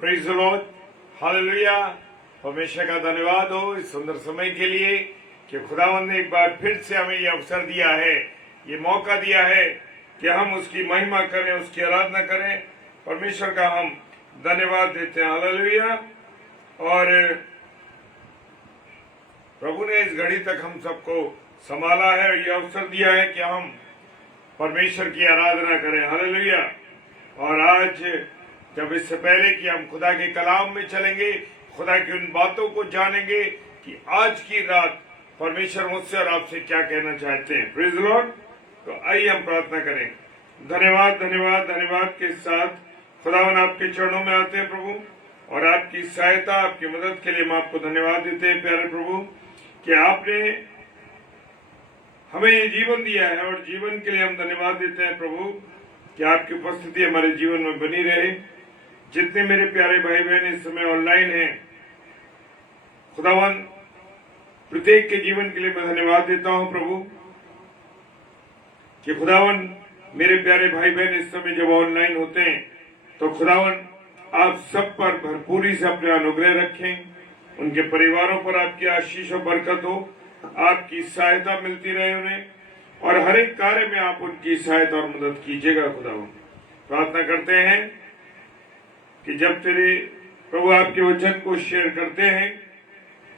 Praise the Lord, hallelujah. परमेश्वर का धन्यवाद हो इस सुंदर समय के लिए कि खुदावंद ने एक बार फिर से हमें ये अवसर दिया है, ये मौका दिया है कि हम उसकी महिमा करें, उसकी आराधना करें। परमेश्वर का हम धन्यवाद देते हैं, हालेलुया। और प्रभु ने इस घड़ी तक हम सबको संभाला है और ये अवसर दिया है कि हम परमेश्वर की आराधना करें, हालेलुया। और आज जब इससे पहले कि हम खुदा के कलाम में चलेंगे, खुदा की उन बातों को जानेंगे कि आज की रात परमेश्वर मुझसे और आपसे क्या कहना चाहते हैं। Praise the Lord. तो आइए हम प्रार्थना करें। धन्यवाद धन्यवाद धन्यवाद के साथ खुदावन आपके चरणों में आते हैं प्रभु, और आपकी सहायता, आपकी मदद के लिए हम आपको धन्यवाद देते हैं प्यारे प्रभु कि आपने हमें ये जीवन दिया है, और जीवन के लिए हम धन्यवाद देते हैं प्रभु कि आपकी उपस्थिति हमारे जीवन में बनी रहे। जितने मेरे प्यारे भाई बहन इस समय ऑनलाइन हैं, खुदावन प्रत्येक के जीवन के लिए मैं धन्यवाद देता हूं प्रभु कि खुदावन मेरे प्यारे भाई बहन इस समय जब ऑनलाइन होते हैं तो खुदावन आप सब पर भरपूरी से अपने अनुग्रह रखें, उनके परिवारों पर आपकी आशीष और बरकत हो, आपकी सहायता मिलती रहे उन्हें, और हर एक कार्य में आप उनकी सहायता और मदद कीजिएगा। खुदावन प्रार्थना करते हैं कि जब तेरे प्रभु आपके वचन को शेयर करते हैं,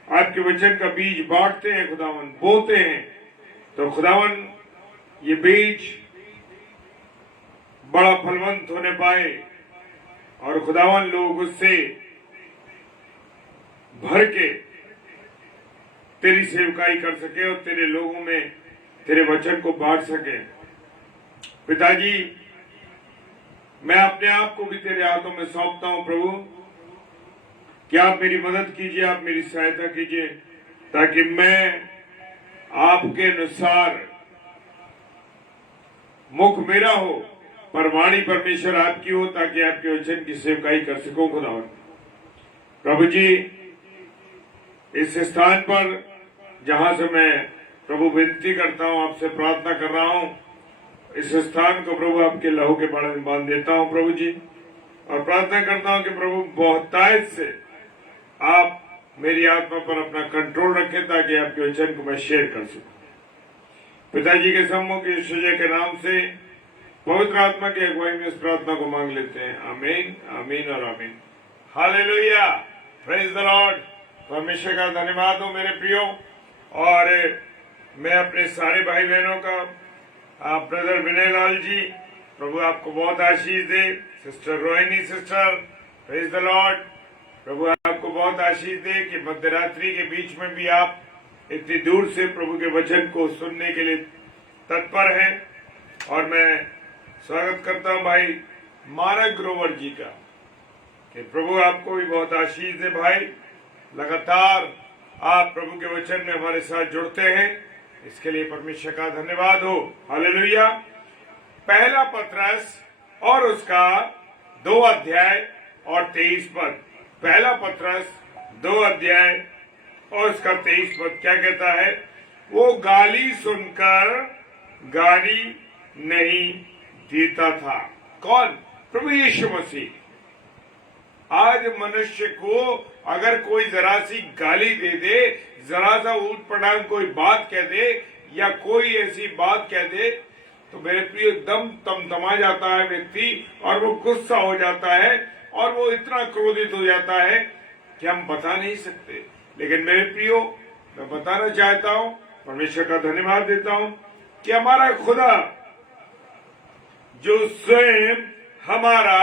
आपके वचन का बीज बांटते हैं, खुदावन बोते हैं, तो खुदावन ये बीज बड़ा फलवंत होने पाए और खुदावन लोग उससे भर के तेरी सेवकाई कर सके और तेरे लोगों में तेरे वचन को बांट सके। पिताजी, मैं अपने आप को भी तेरे हाथों में सौंपता हूं प्रभु कि आप मेरी मदद कीजिए, आप मेरी सहायता कीजिए, ताकि मैं आपके अनुसार मुख मेरा हो पर वाणी परमेश्वर आपकी हो, ताकि आपके वचन की सेवकाई कर सकूं। खुदावन प्रभु जी, इस स्थान पर जहां से मैं प्रभु विनती करता हूं, आपसे प्रार्थना कर रहा हूं, इस स्थान को प्रभु आपके लहू के बारे में बांध देता हूं प्रभु जी, और प्रार्थना करता हूं कि प्रभु बहुतायत से आप मेरी आत्मा पर अपना कंट्रोल रखें, ताकि आपके वचन को मैं शेयर कर सकूं। पिताजी के सम्मुख यीशु के नाम से पवित्र आत्मा की अगुवाई में इस प्रार्थना को मांग लेते हैं। आमीन, आमीन और आमीन। Hallelujah, praise the Lord. परमेश्वर का धन्यवाद हो मेरे प्रियो। और मैं अपने सारे भाई बहनों का, ब्रदर विनय लाल जी, प्रभु आपको बहुत आशीष दे। Sister Rohini sister, praise the lord, प्रभु आपको बहुत आशीष दे कि मध्यरात्रि के बीच में भी आप इतनी दूर से प्रभु के वचन को सुनने के लिए तत्पर हैं। और मैं स्वागत करता हूं भाई मानक ग्रोवर जी का कि प्रभु आपको भी बहुत आशीष दे। भाई, लगातार आप प्रभु के वचन में हमारे साथ जुड़ते हैं, इसके लिए परमेश्वर का धन्यवाद हो। हालेलुया। पहला पत्रस और उसका 2 अध्याय और 23 पद। पहला पत्रस 2 अध्याय और उसका 23 पद क्या कहता है? वो गाली सुनकर गाली नहीं देता था। कौन? प्रभु यीशु मसीह। आज मनुष्य को अगर कोई जरा सी गाली दे दे, जरा सा ऊट पटांग कोई बात कह दे या कोई ऐसी बात कह दे, तो मेरे प्रिय दम तमतमा जाता है व्यक्ति, और वो गुस्सा हो जाता है, और वो इतना क्रोधित हो जाता है कि हम बता नहीं सकते। लेकिन मेरे प्रियो, मैं बताना चाहता हूं, परमेश्वर का धन्यवाद देता हूं कि हमारा खुदा जो स्वयं हमारा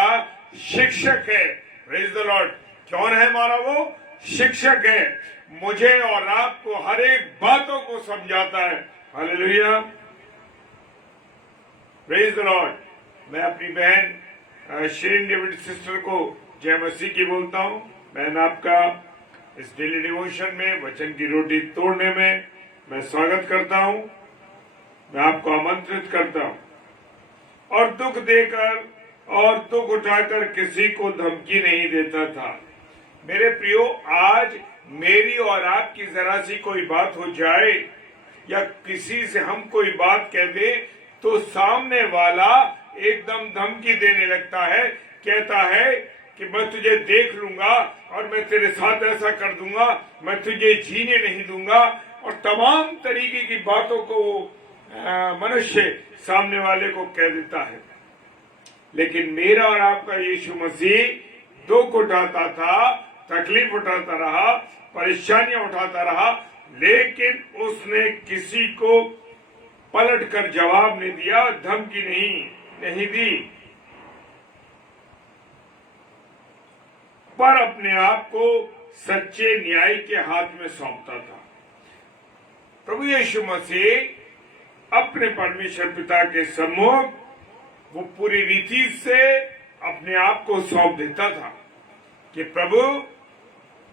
शिक्षक है, प्रेज द लॉर्ड। कौन है हमारा? वो शिक्षक है, मुझे और आपको हर एक बातों को समझाता है। Hallelujah, praise the Lord. मैं अपनी बहन शेरिन डेविड सिस्टर को जय मसीह की बोलता हूं। बहन, आपका इस डेली डिवोशन में, वचन की रोटी तोड़ने में मैं स्वागत करता हूं। मैं आपको आमंत्रित करता हूं। और दुख देकर और दुख उठाकर किसी को धमकी नहीं देता था। मेरे प्रियो, आज मेरी और आपकी जरा सी कोई बात हो जाए या किसी से हम कोई बात कह दे, तो सामने वाला एकदम धमकी देने लगता है, कहता है कि मैं तुझे देख लूंगा और मैं तेरे साथ ऐसा कर दूंगा, मैं तुझे जीने नहीं दूंगा, और तमाम तरीके की बातों को मनुष्य सामने वाले को कह देता है। लेकिन मेरा और आपका यीशु मसीह दुख उठाता था, तकलीफ उठाता रहा, परेशानियां उठाता रहा, लेकिन उसने किसी को पलटकर जवाब नहीं दिया, धमकी नहीं दी, पर अपने आप को सच्चे न्याय के हाथ में सौंपता था। प्रभु यीशु मसीह अपने परमेश्वर पिता के सम्मुख वो पूरी रीति से अपने आप को सौंप देता था कि प्रभु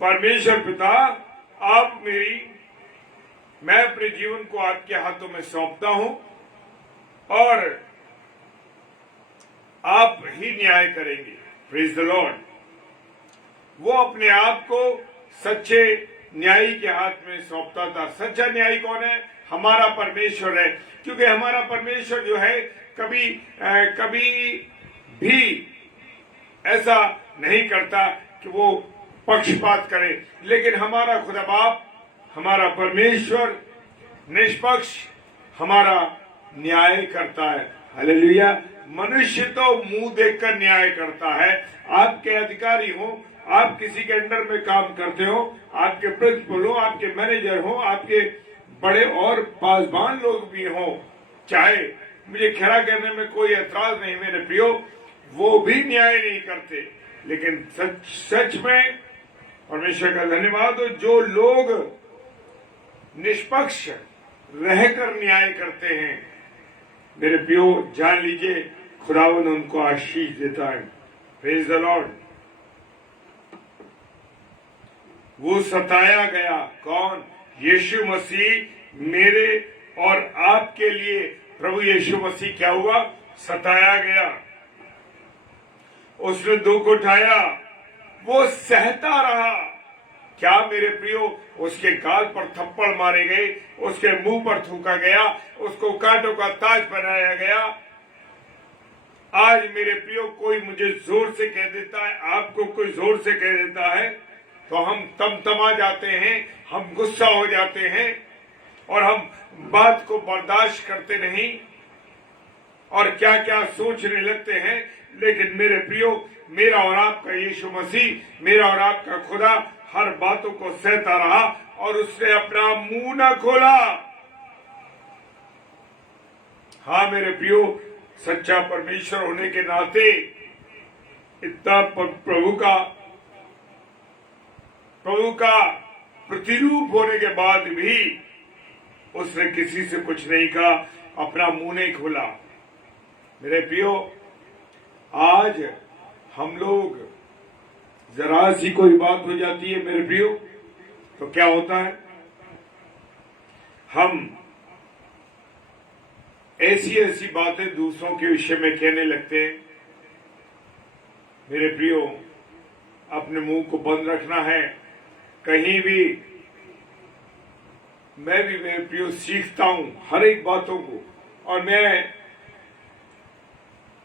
परमेश्वर पिता, आप मैं अपने जीवन को आपके हाथों में सौंपता हूं और आप ही न्याय करेंगे। Praise the Lord. वो अपने आप को सच्चे न्यायी के हाथ में सौंपता था। सच्चा न्यायी कौन है? हमारा परमेश्वर है, क्योंकि हमारा परमेश्वर जो है कभी भी ऐसा नहीं करता कि वो पक्षपात करे, लेकिन हमारा खुदा बाप, हमारा परमेश्वर निष्पक्ष हमारा न्याय करता है। हालेलुया। मनुष्य तो मुंह देखकर न्याय करता है। आपके अधिकारी हो, आप किसी के अंडर में काम करते हो, आपके प्रिंसिपल हो, आपके मैनेजर हो, आपके बड़े और पासबान लोग भी हो, चाहे मुझे खड़ा करने में कोई एतराज नहीं मेरे प्रियो, वो भी न्याय नहीं करते। लेकिन सच में परमेश्वर का धन्यवाद हो, जो लोग निष्पक्ष रहकर न्याय करते हैं, मेरे प्रियो जान लीजिए खुदावंद उनको आशीष देता है। Praise the Lord. वो सताया गया, कौन? यीशु मसीह मेरे और आपके लिए। प्रभु यीशु मसीह क्या हुआ? सताया गया, उसने दुख उठाया, वो सहता रहा। क्या मेरे प्रियो? उसके गाल पर थप्पड़ मारे गए, उसके मुंह पर थूका गया, उसको कांटों का ताज पहनाया गया। आज मेरे प्रियो कोई मुझे जोर से कह देता है, आपको कोई जोर से कह देता है, तो हम तमा जाते हैं, हम गुस्सा हो जाते हैं और हम बात को बर्दाश्त करते नहीं और क्या क्या सोचने लगते हैं। लेकिन मेरे प्रियो, मेरा और आपका यीशु मसीह, मेरा और आपका खुदा हर बातों को सहता रहा और उसने अपना मुंह न खोला। हाँ मेरे प्रियो, सच्चा परमेश्वर होने के नाते इतना प्रभु का प्रतिरूप होने के बाद भी उसने किसी से कुछ नहीं कहा, अपना मुंह नहीं खोला। मेरे प्रियो, आज हम लोग जरा सी कोई बात हो जाती है मेरे प्रियो, तो क्या होता है? हम ऐसी बातें दूसरों के विषय में कहने लगते हैं। मेरे प्रियो, अपने मुंह को बंद रखना है। कहीं भी मैं भी मेरे प्रियो सीखता हूं हर एक बातों को, और मैं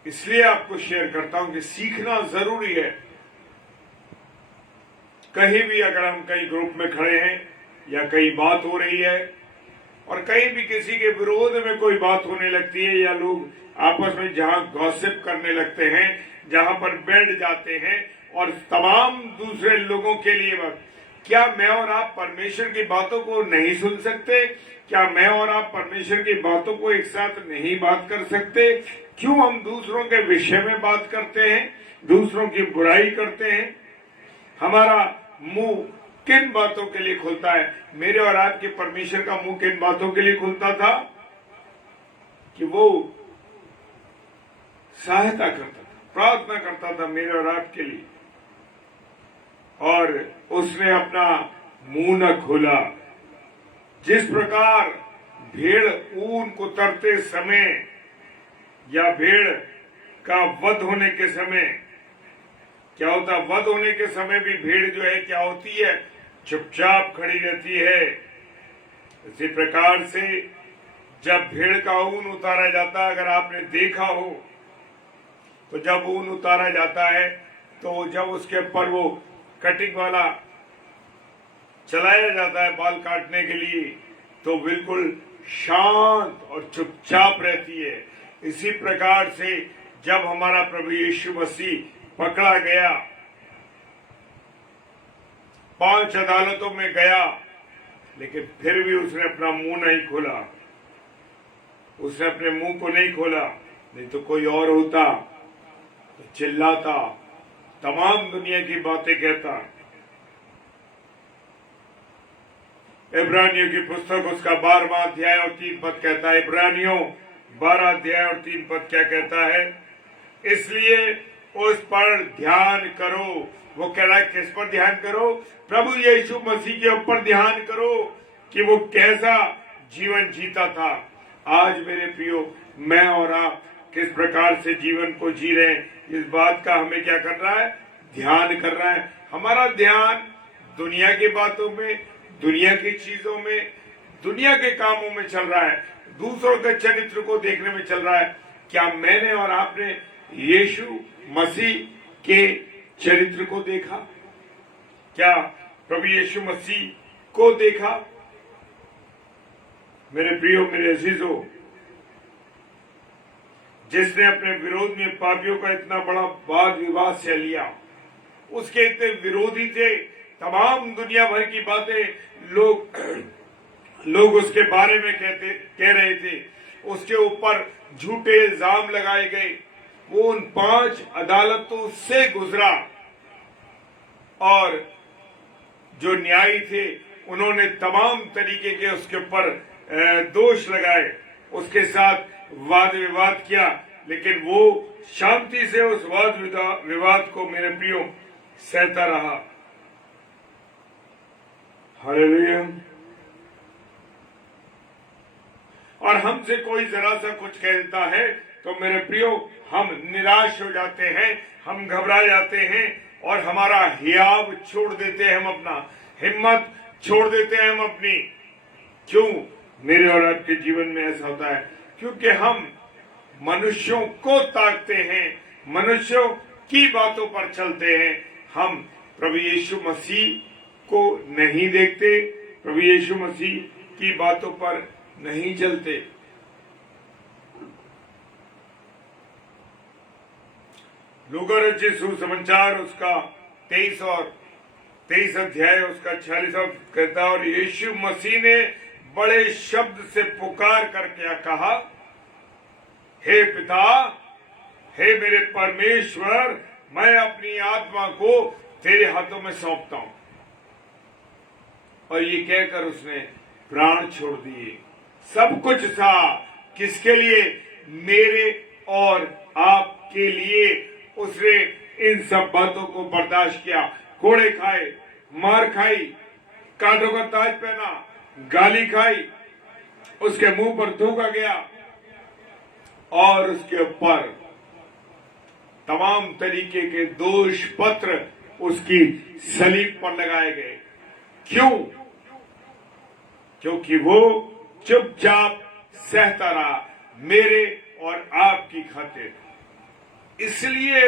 इसलिए आपको शेयर करता हूं कि सीखना जरूरी है। कहीं भी अगर हम कहीं ग्रुप में खड़े हैं या कहीं बात हो रही है और कहीं भी किसी के विरोध में कोई बात होने लगती है, या लोग आपस में जहां गॉसिप करने लगते हैं, जहां पर बैठ जाते हैं और तमाम दूसरे लोगों के लिए क्या मैं और आप परमेश्वर की बातों को नहीं सुन सकते? क्या मैं और आप परमेश्वर की बातों को एक साथ नहीं बात कर सकते? क्यों हम दूसरों के विषय में बात करते हैं, दूसरों की बुराई करते हैं? हमारा मुंह किन बातों के लिए खुलता है? मेरे और आपके परमेश्वर का मुंह किन बातों के लिए खुलता था? कि वो सहायता करता था, प्रार्थना करता था मेरे और आपके लिए, और उसने अपना मुंह न खोला। जिस प्रकार भेड़ ऊन को तरते समय या भेड़ का वध होने के समय क्या होता है? वध होने के समय भी भेड़ जो है क्या होती है? चुपचाप खड़ी रहती है। इसी प्रकार से जब भेड़ का ऊन उतारा जाता है, अगर आपने देखा हो, तो जब ऊन उतारा जाता है तो जब उसके ऊपर वो कटिंग वाला चलाया जाता है बाल काटने के लिए, तो बिल्कुल शांत और चुपचाप रहती है। इसी प्रकार से जब हमारा प्रभु यीशु मसीह पकड़ा गया, 5 अदालतों में गया, लेकिन फिर भी उसने अपना मुंह नहीं खोला। उसने अपने मुंह को नहीं खोला, नहीं तो कोई और होता तो चिल्लाता, तमाम दुनिया की बातें कहता। इब्रानियों की पुस्तक उसका 12वां अध्याय और 3 पद कहता है। इब्रानियों 12 अध्याय और 3 पद क्या कहता है? इसलिए उस पर ध्यान करो। वो कह रहा है किस पर ध्यान करो? प्रभु यीशु मसीह के ऊपर ध्यान करो कि वो कैसा जीवन जीता था। आज मेरे प्रियो, मैं और आप किस प्रकार से जीवन को जी रहे हैं, इस बात का हमें क्या कर रहा है? ध्यान कर रहा है। हमारा ध्यान दुनिया की बातों में, दुनिया की चीजों में, दुनिया के कामों में चल रहा है, दूसरों के चरित्र को देखने में चल रहा है। क्या मैंने और आपने यीशु मसीह के चरित्र को देखा? क्या प्रभु यीशु मसीह को देखा? मेरे प्रियो, मेरे अजीजों, जिसने अपने विरोध में पापियों का इतना बड़ा वाद विवाद से लिया, उसके इतने विरोधी थे, तमाम दुनिया भर की बातें लोग उसके बारे में कह रहे थे, उसके ऊपर झूठे इल्जाम लगाए गए। वो उन 5 अदालतों से गुजरा और जो न्यायी थे उन्होंने तमाम तरीके के उसके ऊपर दोष लगाए, उसके साथ वाद विवाद किया, लेकिन वो शांति से उस वाद विवाद को, मेरे प्रियो, सहता रहा। हालेलुया। और हमसे कोई जरा सा कुछ कह देता है तो मेरे प्रियो, हम निराश हो जाते हैं, हम घबरा जाते हैं और हमारा हियाव छोड़ देते हैं, हम अपना हिम्मत छोड़ देते हैं, हम अपनी। क्यों मेरे और आपके जीवन में ऐसा होता है? क्योंकि हम मनुष्यों को ताकते हैं, मनुष्यों की बातों पर चलते हैं। हम प्रभु यीशु मसीह को नहीं देखते, प्रभु यीशु मसीह की बातों पर नहीं चलते। लूका रचित सुसमाचार उसका 23 अध्याय उसका 46 कहता है, और यीशु मसीह ने बड़े शब्द से पुकार कर क्या कहा? हे पिता, हे मेरे परमेश्वर, मैं अपनी आत्मा को तेरे हाथों में सौंपता हूं। और ये कहकर उसने प्राण छोड़ दिए। सब कुछ था किसके लिए? मेरे और आपके लिए। उसने इन सब बातों को बर्दाश्त किया, कोड़े खाए, मार खाई, कांटों का ताज पहना, गाली खाई, उसके मुंह पर थूका गया और उसके ऊपर तमाम तरीके के दोष पत्र उसकी सलीब पर लगाए गए। क्यों? क्योंकि वो चुपचाप सहता रहा मेरे और आपकी खातिर। इसलिए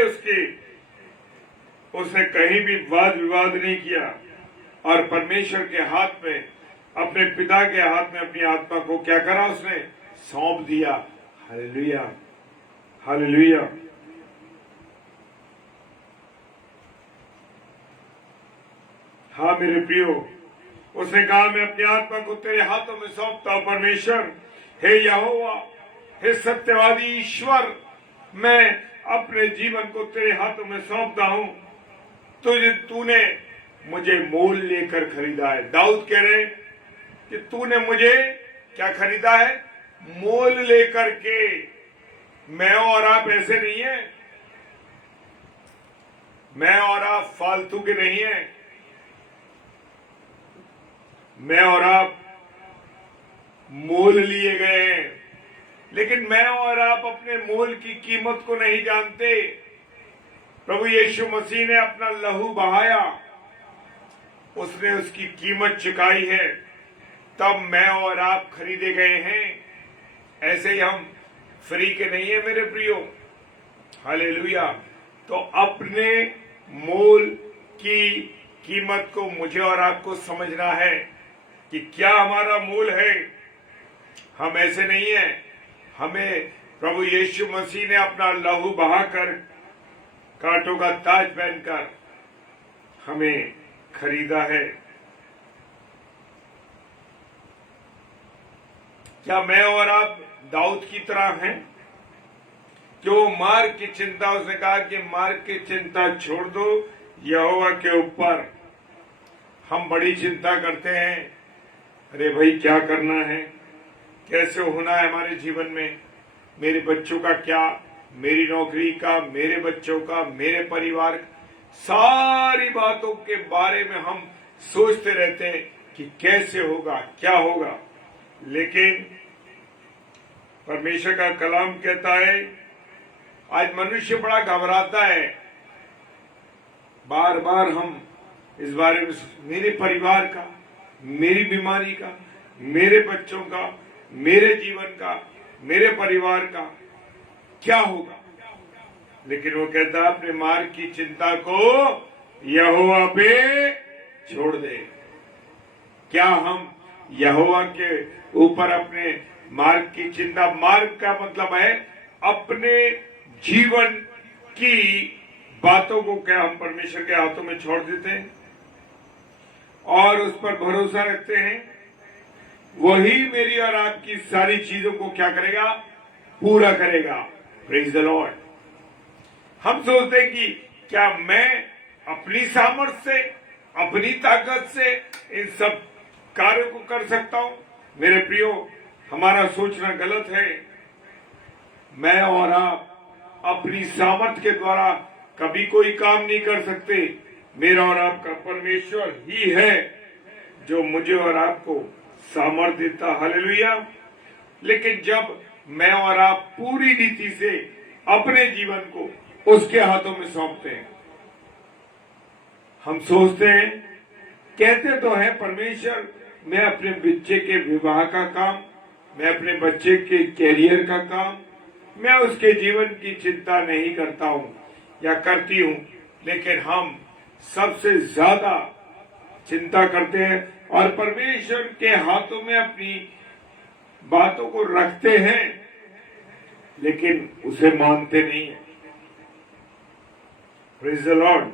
उसने कहीं भी वाद विवाद नहीं किया और परमेश्वर के हाथ में, अपने पिता के हाथ में अपनी आत्मा को क्या करा? उसने सौंप दिया। Hallelujah, hallelujah. हाँ मेरे प्रियो, उसने कहा मैं अपनी आत्मा को तेरे हाथों में सौंपता हूं परमेश्वर। हे यहोवा, हे सत्यवादी ईश्वर, मैं अपने जीवन को तेरे हाथों में सौंपता हूं। तूने मुझे मोल लेकर खरीदा है। दाऊद कह रहे कि तूने मुझे क्या खरीदा है? मोल लेकर के। मैं और आप ऐसे नहीं है, मैं और आप फालतू के नहीं है। मैं और आप मोल लिए गए हैं, लेकिन मैं और आप अपने मोल की कीमत को नहीं जानते। प्रभु यीशु मसीह ने अपना लहू बहाया, उसने उसकी कीमत चुकाई है, तब मैं और आप खरीदे गए हैं। ऐसे ही हम फ्री के नहीं है मेरे प्रियो। हालेलुया। तो अपने मोल की कीमत को मुझे और आपको समझना है कि क्या हमारा मूल है। हम ऐसे नहीं है। हमें प्रभु यीशु मसीह ने अपना लहू बहाकर, कांटों का ताज पहनकर हमें खरीदा है। क्या मैं और आप दाऊद की तरह हैं? जो मार्ग की चिंता, उसने कहा कि मार्ग की चिंता छोड़ दो, यहोवा के ऊपर। हम बड़ी चिंता करते हैं, अरे भाई क्या करना है, कैसे होना है हमारे जीवन में, मेरे बच्चों का क्या, मेरी नौकरी का, मेरे बच्चों का, मेरे परिवार का, सारी बातों के बारे में हम सोचते रहते हैं कि कैसे होगा, क्या होगा। लेकिन परमेश्वर का कलाम कहता है, आज मनुष्य बड़ा घबराता है। बार बार हम इस बारे में, मेरे परिवार का, मेरी बीमारी का, मेरे बच्चों का, मेरे जीवन का, मेरे परिवार का क्या होगा। लेकिन वो कहता है अपने मार्ग की चिंता को यहोवा पे छोड़ दे। क्या हम यहोवा के ऊपर अपने मार्ग की चिंता, मार्ग का मतलब है अपने जीवन की बातों को क्या हम परमेश्वर के हाथों में छोड़ देते हैं और उस पर भरोसा रखते हैं, वही मेरी और आपकी सारी चीजों को क्या करेगा, पूरा करेगा। Praise the Lord. हम सोचते हैं कि क्या मैं अपनी सामर्थ्य से, अपनी ताकत से इन सब कार्यों को कर सकता हूं। मेरे प्रियो, हमारा सोचना गलत है। मैं और आप अपनी सामर्थ्य के द्वारा कभी कोई काम नहीं कर सकते। मेरा और आपका परमेश्वर ही है जो मुझे और आपको सामर्थ्य देता। हालेलुया। लेकिन जब मैं और आप पूरी रीति से अपने जीवन को उसके हाथों में सौंपते हैं, हम सोचते हैं, कहते तो है परमेश्वर, मैं अपने बच्चे के विवाह का काम, मैं अपने बच्चे के कैरियर का काम, मैं उसके जीवन की चिंता नहीं करता हूं या करती हूं। लेकिन हम सबसे ज्यादा चिंता करते हैं और परमेश्वर के हाथों में अपनी बातों को रखते हैं, लेकिन उसे मानते नहीं है। Praise the Lord.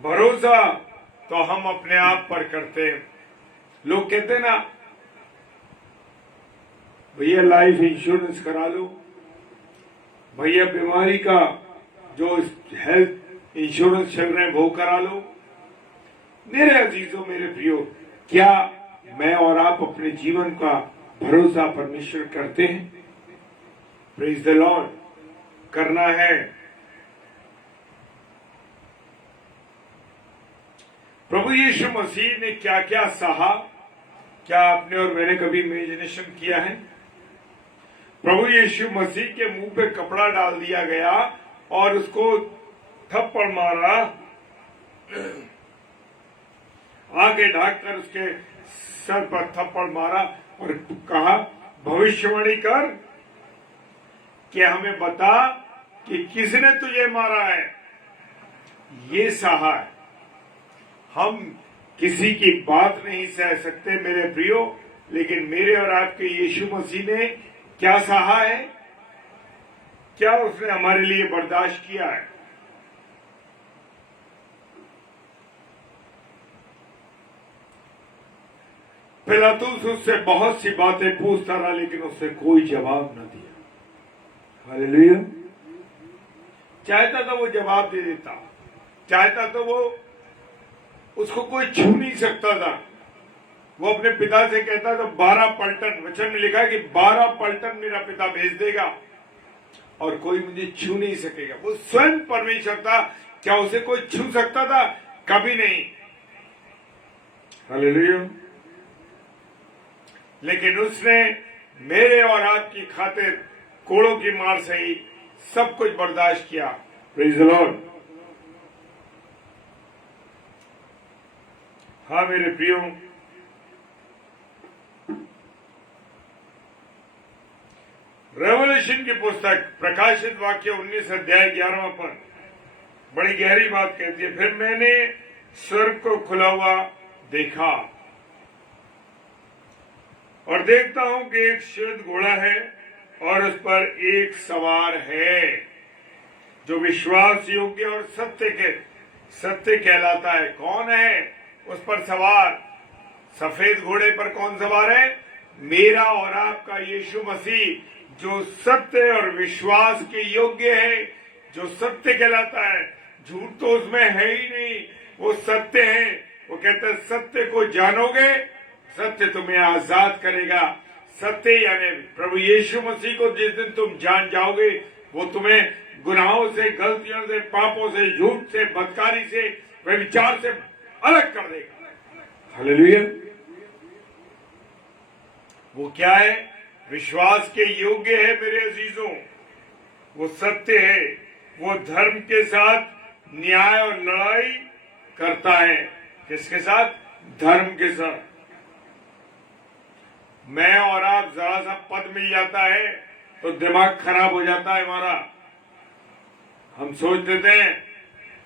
भरोसा तो हम अपने आप पर करते हैं। लोग कहते हैं ना, भैया लाइफ इंश्योरेंस करा लो, भैया बीमारी का जो हेल्थ इंश्योरेंस चल रहे हैं वो करा लो। मेरे अजीजों, मेरे प्रियो, क्या मैं और आप अपने जीवन का भरोसा परमेश्वर करते हैं? Praise the Lord. करना है। प्रभु यीशु मसीह ने क्या क्या सहा, क्या आपने और मैंने कभी इमेजिनेशन किया है? प्रभु यीशु मसीह के मुंह पे कपड़ा डाल दिया गया और उसको थप्पड़ मारा, आगे ढाककर उसके सर पर थप्पड़ मारा और कहा, भविष्यवाणी कर कि हमें बता कि किसने तुझे मारा है। ये सहा है। हम किसी की बात नहीं सह सकते मेरे प्रियो, लेकिन मेरे और आपके यीशु मसीह ने क्या सहा है, क्या उसने हमारे लिए बर्दाश्त किया है। पिलातुस उससे बहुत सी बातें पूछता रहा, लेकिन उसने कोई जवाब न दिया। हालेलुया। चाहता था वो जवाब दे देता, चाहता तो वो, उसको कोई छू नहीं सकता था। वो अपने पिता से कहता था 12 पलटन, वचन में लिखा है कि 12 पलटन मेरा पिता भेज देगा और कोई मुझे छू नहीं सकेगा। वो स्वयं परमेश्वर था, क्या उसे कोई छू सकता था? कभी नहीं। हालेलुया। लेकिन उसने मेरे और आपकी खातिर कोड़ों की मार से ही सब कुछ बर्दाश्त किया। Praise the Lord. हाँ मेरे प्रियो, रेवल्यूशन की पुस्तक प्रकाशित वाक्य 19 अध्याय 11वां पद, बड़ी गहरी बात कहती है। फिर मैंने स्वर्ग को खुला हुआ देखा और देखता हूं कि एक श्वेत घोड़ा है और उस पर एक सवार है जो विश्वास योग्य और सत्य कहलाता है। कौन है उस पर सवार? सफेद घोड़े पर कौन सवार है? मेरा और आपका यीशु मसीह, जो सत्य और विश्वास के योग्य है, जो सत्य कहलाता है। झूठ तो उसमें है ही नहीं, वो सत्य है। वो कहते हैं सत्य को जानोगे, सत्य तुम्हें आजाद करेगा। सत्य यानी प्रभु यीशु मसीह को जिस दिन तुम जान जाओगे, वो तुम्हें गुनाहों से, गलतियों से, पापों से, झूठ से, बदकारी से, व्यभिचार से अलग कर देगा। हालेलुया। वो क्या है? विश्वास के योग्य है मेरे अजीजों। वो सत्य है, वो धर्म के साथ न्याय और लड़ाई करता है। किसके साथ? धर्म के साथ। मैं और आप जरा सा पद मिल जाता है तो दिमाग खराब हो जाता है हमारा। हम सोच देते हैं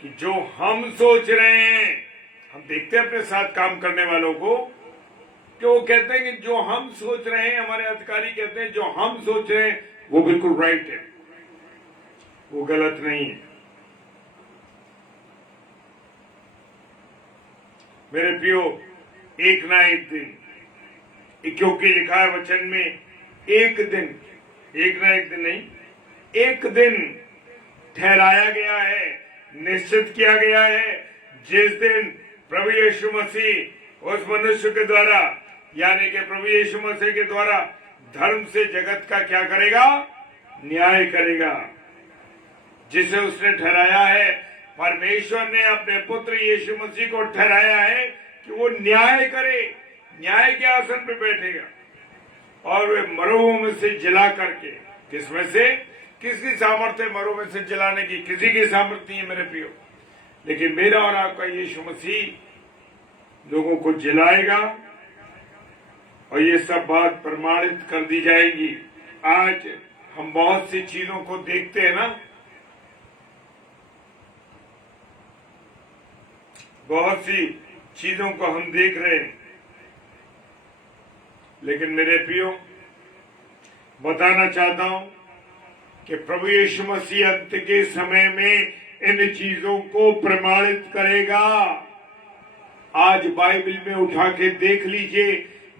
कि जो हम सोच रहे हैं, हम देखते हैं अपने साथ काम करने वालों को कि वो कहते हैं कि जो हम सोच रहे हैं, हमारे अधिकारी कहते हैं जो हम सोच रहे हैं वो बिल्कुल राइट है, वो गलत नहीं है। मेरे प्रियो, एक ना एक दिन, क्योंकि लिखा है वचन में एक दिन, एक ना एक दिन नहीं, एक दिन ठहराया गया है, निश्चित किया गया है, जिस दिन प्रभु यीशु मसीह उस मनुष्य के द्वारा, यानी कि प्रभु यीशु मसीह के द्वारा धर्म से जगत का क्या करेगा? न्याय करेगा। जिसे उसने ठहराया है, परमेश्वर ने अपने पुत्र यीशु मसीह को ठहराया है कि वो न्याय करे, न्याय के आसन पे बैठेगा और वे मरों में से जला करके, किसमें से? किसकी सामर्थ्य मरों में से जलाने की? किसी की सामर्थ्य नहीं है मेरे प्रियो, लेकिन मेरा और आपका यीशु मसीह लोगों को जलाएगा और ये सब बात प्रमाणित कर दी जाएगी। आज हम बहुत सी चीजों को देखते हैं ना, बहुत सी चीजों को हम देख रहे हैं, लेकिन मेरे प्रियो, बताना चाहता हूं कि प्रभु यीशु मसीह अंत के समय में इन चीजों को प्रमाणित करेगा। आज बाइबल में उठा के देख लीजिए,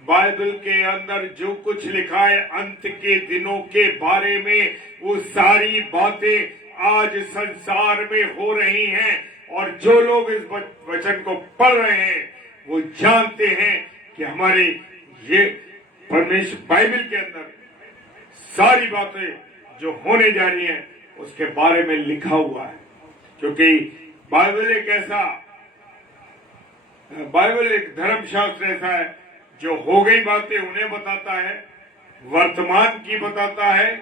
बाइबल के अंदर जो कुछ लिखा है अंत के दिनों के बारे में, वो सारी बातें आज संसार में हो रही हैं। और जो लोग इस वचन को पढ़ रहे हैं वो जानते हैं कि हमारे ये परमेश्वर बाइबल के अंदर सारी बातें जो होने जा रही हैं उसके बारे में लिखा हुआ है। क्योंकि बाइबल एक धर्मशास्त्र ऐसा है जो हो गई बातें उन्हें बताता है, वर्तमान की बताता है,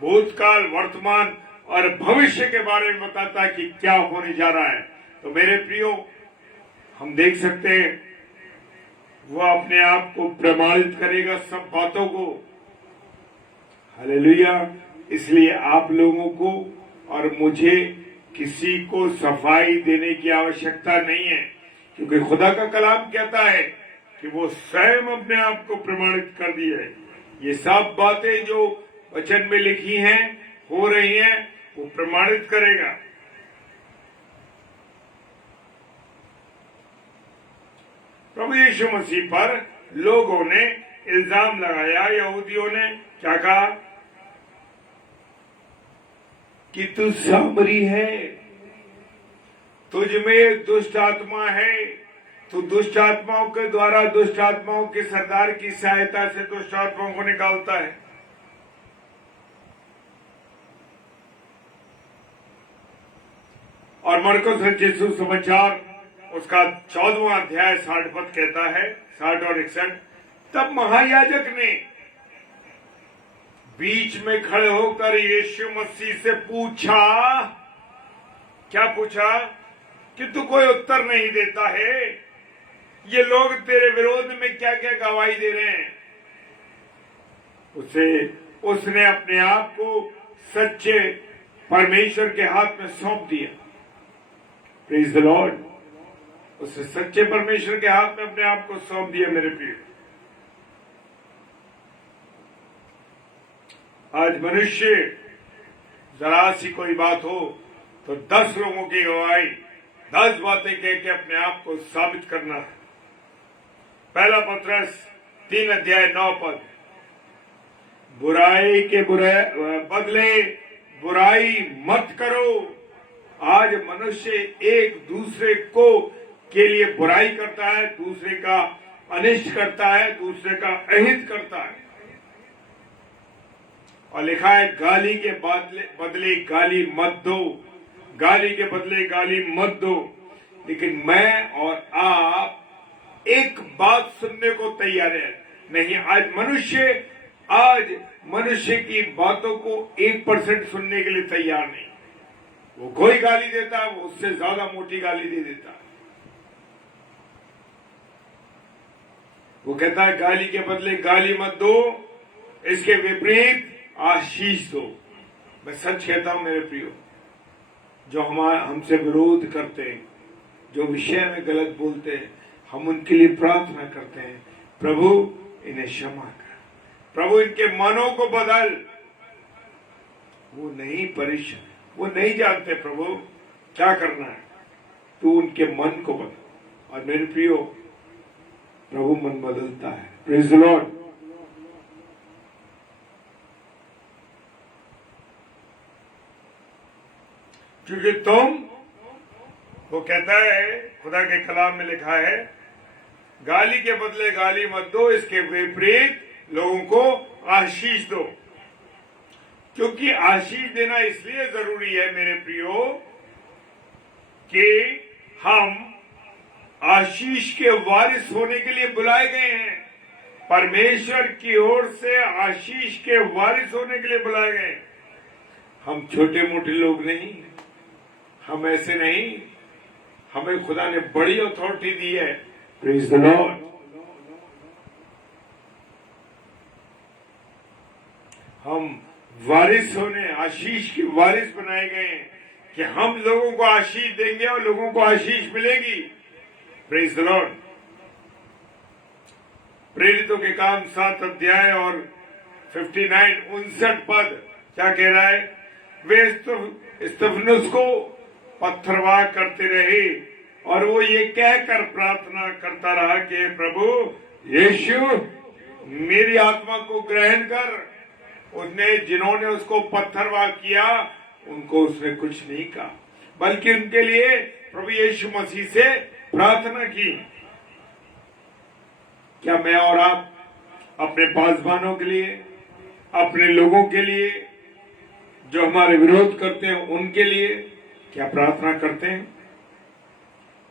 भूतकाल, वर्तमान और भविष्य के बारे में बताता है कि क्या होने जा रहा है। तो मेरे प्रियो, हम देख सकते हैं वो अपने आप को प्रमाणित करेगा सब बातों को। हालेलुया। इसलिए आप लोगों को और मुझे किसी को सफाई देने की आवश्यकता नहीं है, क्योंकि खुदा का कलाम कहता है कि वो स्वयं अपने आप को प्रमाणित कर दिया है। ये सब बातें जो वचन में लिखी हैं, हो रही हैं, वो प्रमाणित करेगा। प्रभु यीशु मसीह पर लोगों ने इल्जाम लगाया, यहूदियों ने क्या कहा कि तू सामरी है, तुझ में दुष्ट आत्मा है, तू दुष्ट आत्माओं के द्वारा, दुष्ट आत्माओं के सरदार की सहायता से दुष्ट आत्माओं को निकालता है। और मरकुस रचित सुसमाचार उसका 14वां अध्याय 60 पद कहता है, 60 और 61, तब महायाजक ने बीच में खड़े होकर यीशु मसीह से पूछा, क्या पूछा? कि तू कोई उत्तर नहीं देता है, ये लोग तेरे विरोध में क्या क्या गवाही दे रहे हैं। उसने अपने आप को सच्चे परमेश्वर के हाथ में सौंप दिया प्रेज द लॉर्ड। उस सच्चे परमेश्वर के हाथ में अपने आप को सौंप दिया मेरे प्रिय। आज मनुष्य जरा सी कोई बात हो तो 10 लोगों की गवाही, 10 बातें कह के अपने आप को साबित करना है। पहला पत्रस 3:9 बुराई के बदले बुराई मत करो। आज मनुष्य एक दूसरे को के लिए बुराई करता है, दूसरे का अनिष्ट करता है, दूसरे का अहित करता है। और लिखा है गाली के बदले गाली मत दो, गाली के बदले गाली मत दो। लेकिन मैं और आप एक बात सुनने को तैयार है नहीं। आज मनुष्य की बातों को 1% सुनने के लिए तैयार नहीं। वो कोई गाली देता है, वो उससे ज्यादा मोटी गाली दे देता है। वो कहता है गाली के बदले गाली मत दो, इसके विपरीत आशीष दो। मैं सच कहता हूं मेरे प्रियो, जो हमसे विरोध करते हैं, जो विषय में गलत बोलते हैं, हम उनके लिए प्रार्थना करते हैं, प्रभु इन्हें क्षमा कर, प्रभु इनके मनों को बदल। वो नहीं जानते प्रभु क्या करना है, तू उनके मन को बदल। और मेरे प्रियो, प्रभु मन बदलता है। Praise the Lord. क्योंकि वो कहता है, खुदा के कलाम में लिखा है, गाली के बदले गाली मत दो, इसके विपरीत लोगों को आशीष दो। क्योंकि आशीष देना इसलिए जरूरी है मेरे प्रियो कि हम आशीष के वारिस होने के लिए बुलाए गए हैं। परमेश्वर की ओर से आशीष के वारिस होने के लिए बुलाए गए। हम छोटे मोटे लोग नहीं, हम ऐसे नहीं। हमें खुदा ने बड़ी अथॉरिटी दी है। Praise the Lord. हम वारिस होने, आशीष के वारिस बनाए गए हैं कि हम लोगों को आशीष देंगे और लोगों को आशीष मिलेगी। Praise the Lord. प्रेरितों के काम 7 अध्याय और 59 पद क्या कह रहा है? वे स्तिफनुस को पत्थरवाह करते रहे और वो ये कहकर प्रार्थना करता रहा कि प्रभु यीशु मेरी आत्मा को ग्रहण कर। उसने जिन्होंने उसको पत्थरवाह किया उनको उसने कुछ नहीं कहा, बल्कि उनके लिए प्रभु यीशु मसीह से प्रार्थना की। क्या मैं और आप अपने पासवानों के लिए, अपने लोगों के लिए जो हमारे विरोध करते हैं उनके लिए क्या प्रार्थना करते हैं?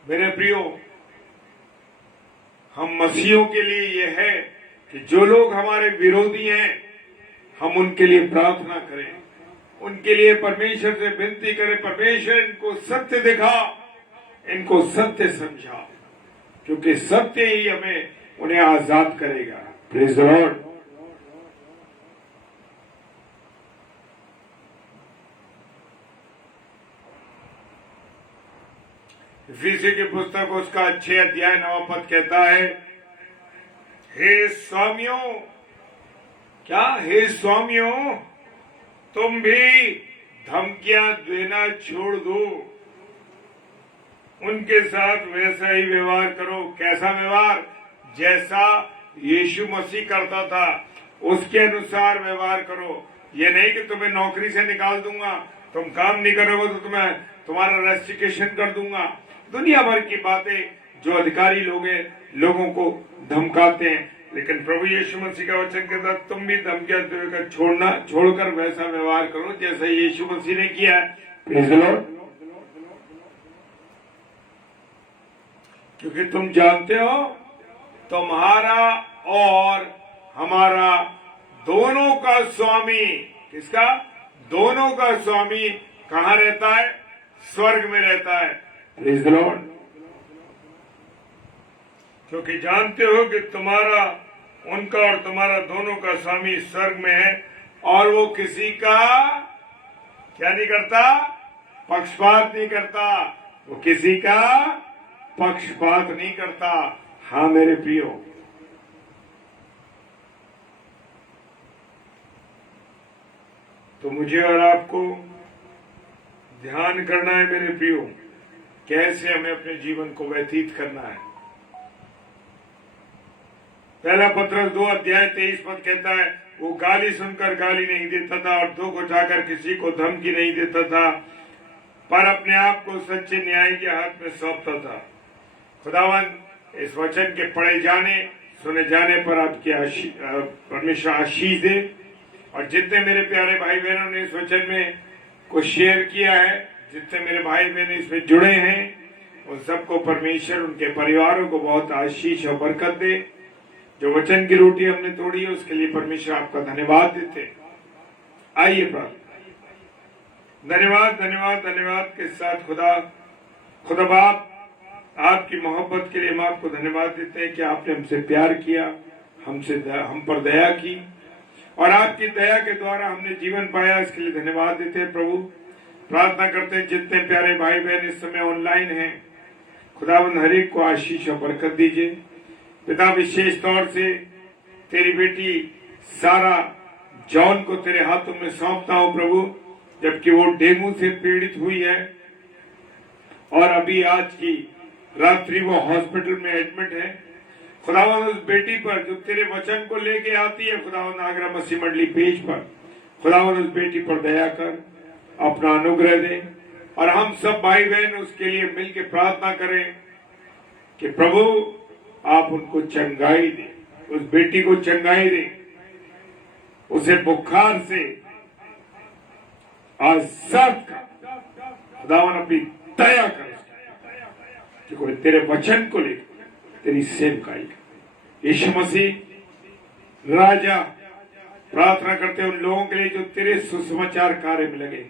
मेरे प्रियो, हम मसीहों के लिए यह है कि जो लोग हमारे विरोधी हैं हम उनके लिए प्रार्थना करें, उनके लिए परमेश्वर से विनती करें, परमेश्वर इनको सत्य दिखा, इनको सत्य समझा, क्योंकि सत्य ही हमें उन्हें आजाद करेगा। Praise the Lord. इफिसी की पुस्तक उसका 6 अध्याय 9 पद कहता है, हे स्वामियों, क्या हे स्वामियों, तुम भी धमकियां देना छोड़ दो, उनके साथ वैसा ही व्यवहार करो। कैसा व्यवहार? जैसा यीशु मसीह करता था उसके अनुसार व्यवहार करो। ये नहीं कि तुम्हें नौकरी से निकाल दूंगा, तुम काम नहीं करोगे तो तुम्हारा रेस्ट्रिक्शन कर दूंगा। दुनिया भर की बातें जो अधिकारी लोग हैं लोगों को धमकाते हैं, लेकिन प्रभु यीशु मसीह का वचन कहता है तुम भी धमकियां देकर छोड़कर वैसा व्यवहार करो जैसा यीशु मसीह ने किया है। Praise the Lord. क्योंकि तुम जानते हो तुम्हारा और हमारा दोनों का स्वामी, किसका? दोनों का स्वामी कहाँ रहता है? स्वर्ग में रहता है। Praise the Lord. क्योंकि जानते हो कि तुम्हारा, उनका और तुम्हारा दोनों का स्वामी स्वर्ग में है और वो किसी का क्या नहीं करता? पक्षपात नहीं करता। वो किसी का पक्षपात नहीं करता। हाँ मेरे प्रियो, तो मुझे और आपको ध्यान करना है मेरे प्रियो, कैसे हमें अपने जीवन को व्यतीत करना है। पहला पत्रस 2:23 कहता है, वो गाली सुनकर गाली नहीं देता था और दुख उठाकर किसी को धमकी नहीं देता था, पर अपने आप को सच्चे न्याय के हाथ में सौंपता था। खुदावन इस वचन के पढ़े जाने सुने जाने पर आपकी परमेश्वर आशीष दे। और जितने मेरे प्यारे भाई बहनों ने इस वचन में को शेयर किया है, जितने मेरे भाई बहन इसमें जुड़े हैं, उन सबको परमेश्वर उनके परिवारों को बहुत आशीष और बरकत दे। जो वचन की रोटी हमने तोड़ी है उसके लिए परमेश्वर आपका धन्यवाद देते। आइए प्रार्थना। धन्यवाद धन्यवाद धन्यवाद के साथ खुदा बाप, आपकी मोहब्बत के लिए हम आपको धन्यवाद देते हैं कि आपने हमसे प्यार किया, हम पर दया की और आपकी दया के द्वारा हमने जीवन पाया। इसके लिए धन्यवाद देते हैं प्रभु। प्रार्थना करते हैं जितने प्यारे भाई बहन इस समय ऑनलाइन हैं, खुदावंद हर एक को आशीष और बरकत दीजिए। पिता, विशेष तौर से तेरी बेटी सारा जॉन को तेरे हाथों में सौंपता हूं प्रभु, जबकि वो डेंगू से पीड़ित हुई है और अभी आज की रात्रि वो हॉस्पिटल में एडमिट है। खुदावंद उस बेटी पर जो तेरे वचन को लेके आती है, खुदावंद आगरा मसीह मंडली पेज पर, खुदावंद उस बेटी पर दया कर, अपना अनुग्रह दे। और हम सब भाई बहन उसके लिए मिलकर प्रार्थना करें कि प्रभु आप उनको चंगाई दे, उस बेटी को चंगाई दे, उसे बुखार से आजाद कर। खुदावन अपनी दया कर कि कोई तेरे वचन को लेकर तेरी सेवकाई कर। यीशु मसीह राजा, प्रार्थना करते हैं उन लोगों के लिए जो तेरे सुसमाचार कार्य में लगे।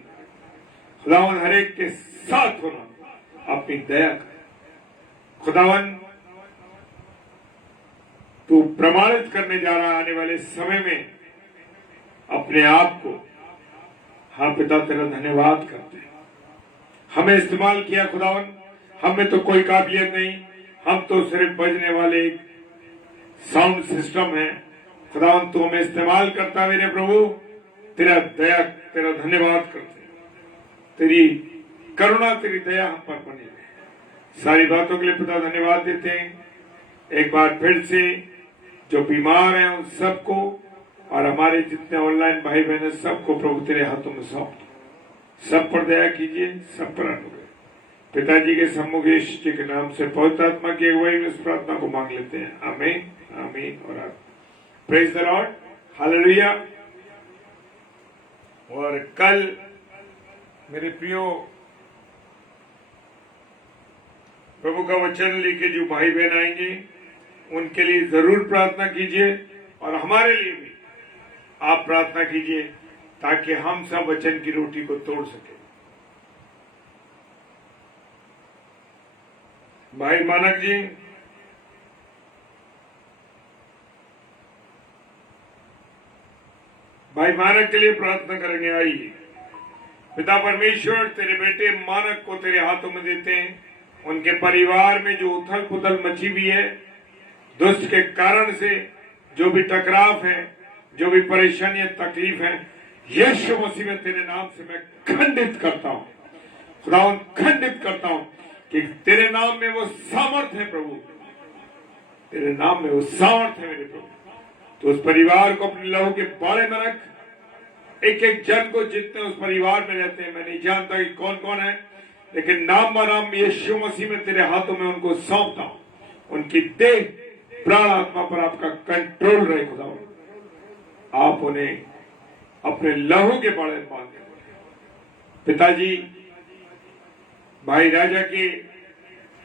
खुदावन हर एक के साथ होना, अपनी दया कर। खुदावन तू प्रमाणित करने जा रहा आने वाले समय में अपने आप को। हाँ पिता, तेरा धन्यवाद करते हैं। हमें इस्तेमाल किया खुदावन, हमें तो कोई काबिलियत नहीं, हम तो सिर्फ बजने वाले एक साउंड सिस्टम है। खुदावन तू हमें इस्तेमाल करता मेरे प्रभु, तेरा धन्यवाद करते हैं। तेरी करुणा, तेरी दया हम पर बनी रहे। सारी बातों के लिए पिता धन्यवाद देते हैं। एक बार फिर से जो बीमार हैं उन सबको और हमारे जितने ऑनलाइन भाई बहन हैं सबको प्रभु तेरे हाथों में सौंप दो। सब पर दया कीजिए, सब पर अनुग्रह। पिताजी के सम्मुख यीशु जी के नाम से पवित्र आत्मा की अगुवाई में इस प्रार्थना को मांग लेते हैं। आमीन, आमीन और आमीन। Praise the Lord, hallelujah. और कल मेरे प्रियो प्रभु का वचन लेके जो भाई बहन आएंगे उनके लिए जरूर प्रार्थना कीजिए और हमारे लिए भी आप प्रार्थना कीजिए ताकि हम सब वचन की रोटी को तोड़ सके। भाई मानक जी, भाई मानक के लिए प्रार्थना करेंगे। आइए पिता परमेश्वर, तेरे बेटे मानक को तेरे हाथों में देते हैं। उनके परिवार में जो उथल पुथल मची हुई है, दुष्ट के कारण से जो भी टकराव है, जो भी परेशानी तकलीफ है, यीशु मसीह में तेरे नाम से मैं खंडित करता हूं। खुदावन खंडित करता हूं कि तेरे नाम में वो सामर्थ्य है प्रभु, तेरे नाम में वो सामर्थ्य है मेरे प्रभु। तो उस परिवार को अपने लहू के बाड़े में रख। एक एक जन को जितने उस परिवार में रहते हैं, मैं नहीं जानता कि कौन कौन है, लेकिन नाम बराम यीशु मसीह में तेरे हाथों में उनको सौंपता हूं। उनकी देह प्राण आत्मा पर आपका कंट्रोल रहे खुदा। आप उन्हें अपने लहू के बाड़े में बांध दें। पिताजी, भाई राजा के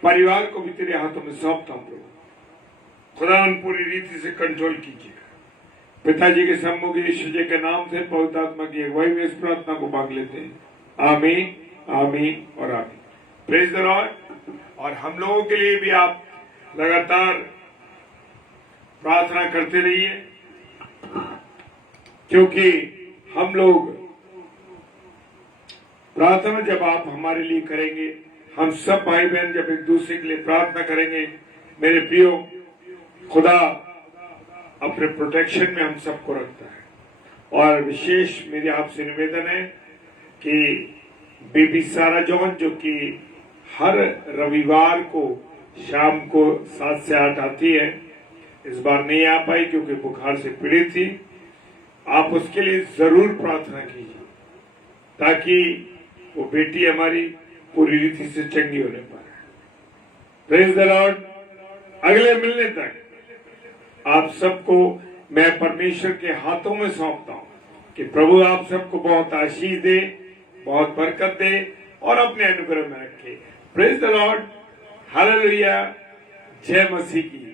परिवार को भी तेरे हाथों में सौंपता हूं प्रभु। खुदा उन पूरी रीति से कंट्रोल कीजिए। पिताजी के सम्मुख यीशु जी के नाम से पवित्र आत्मा की अगुवाई में इस प्रार्थना को मांग लेते हैं। आमीन, आमीन और आमीन। Praise the Lord. और हम लोगों के लिए भी आप लगातार प्रार्थना करते रहिए, क्योंकि हम लोग प्रार्थना जब आप हमारे लिए करेंगे, हम सब भाई बहन जब एक दूसरे के लिए प्रार्थना करेंगे, मेरे प्रियो, खुदा अपने प्रोटेक्शन में हम सबको रखता है। और विशेष मेरी आपसे निवेदन है कि बेबी सारा जॉन, जो कि हर रविवार को शाम को 7 से 8 आती है, इस बार नहीं आ पाई क्योंकि बुखार से पीड़ित थी। आप उसके लिए जरूर प्रार्थना कीजिए ताकि वो बेटी हमारी पूरी रीति से चंगी होने पाए। Praise the Lord. अगले मिलने तक आप सबको मैं परमेश्वर के हाथों में सौंपता हूं कि प्रभु आप सबको बहुत आशीष दे, बहुत बरकत दे और अपने अनुग्रह में रखे। Praise the Lord. हालेलुया। जय मसीह की।